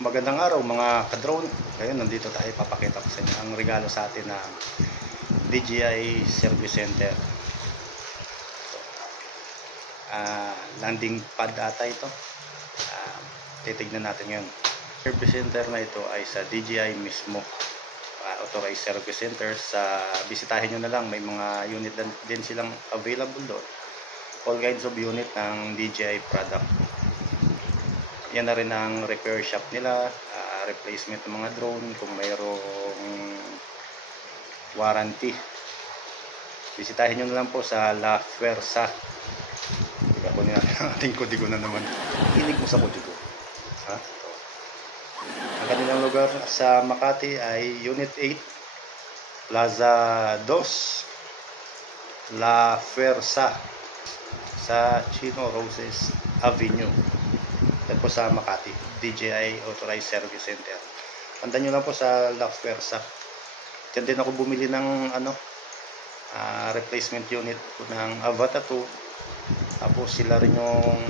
Magandang araw mga ka-drone. Ngayon nandito tayo, papakita ko sa inyo ang regalo sa atin ng DJI Service Center. Landing pad ata ito. Titignan natin ngayon. Service Center na ito ay sa DJI mismo. Authorized Service Center. Bisitahin nyo na lang, may mga unit din silang available doon. All kinds of unit ng DJI product. Yan na rin ang repair shop nila, replacement ng mga drone kung mayroong warranty. Bisitahin nyo na lang po sa La Fuerza. Teka po natin ang ating kodigo na naman. Hilig mo sa kodigo. Ang kanilang lugar sa Makati ay Unit 8, Plaza 2, La Fuerza sa Chino Roses Avenue. Po sa Makati, DJI Authorized Service Center. Punta nyo lang po sa La Fuerza. Diyan din ako bumili ng replacement unit ng Avata 2. Tapos sila rin yung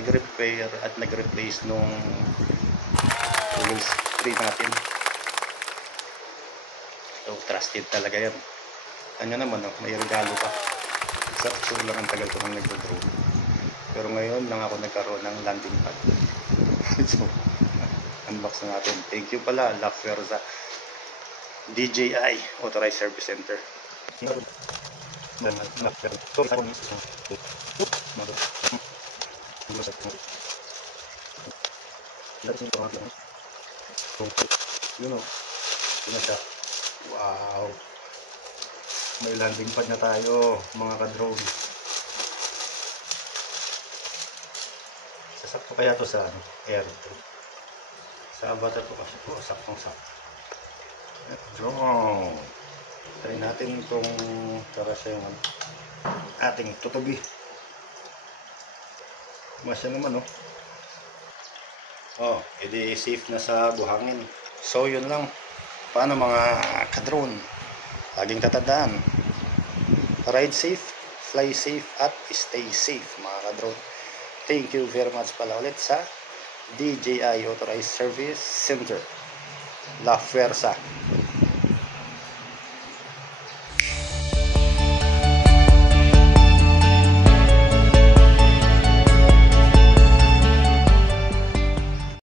nag-repair at nag-replace nung wheel spray natin. So trusted talaga yan. Ano naman, may regalo pa. Sa lang ang tagal ko nang nagdo-drone. Pero ngayon lang ako nagkaroon ng landing pad. So, unbox na natin. Thank you pala, La Fuerza DJI Authorized Service Center. Yun o. Yun siya. Wow. May landing pad na tayo, mga ka-drone. Sakto kaya to sa air sa Avata to kasi po saktong-sakto. Drone. Try natin itong para sa yung ating tutubi. Masya naman edi safe na sa buhangin. So yun lang. Paano mga ka-drone? Laging tatandaan. Ride safe, fly safe at stay safe mga ka-drone. Thank you very much pala ulit sa DJI Authorized Service Center La Fuerza.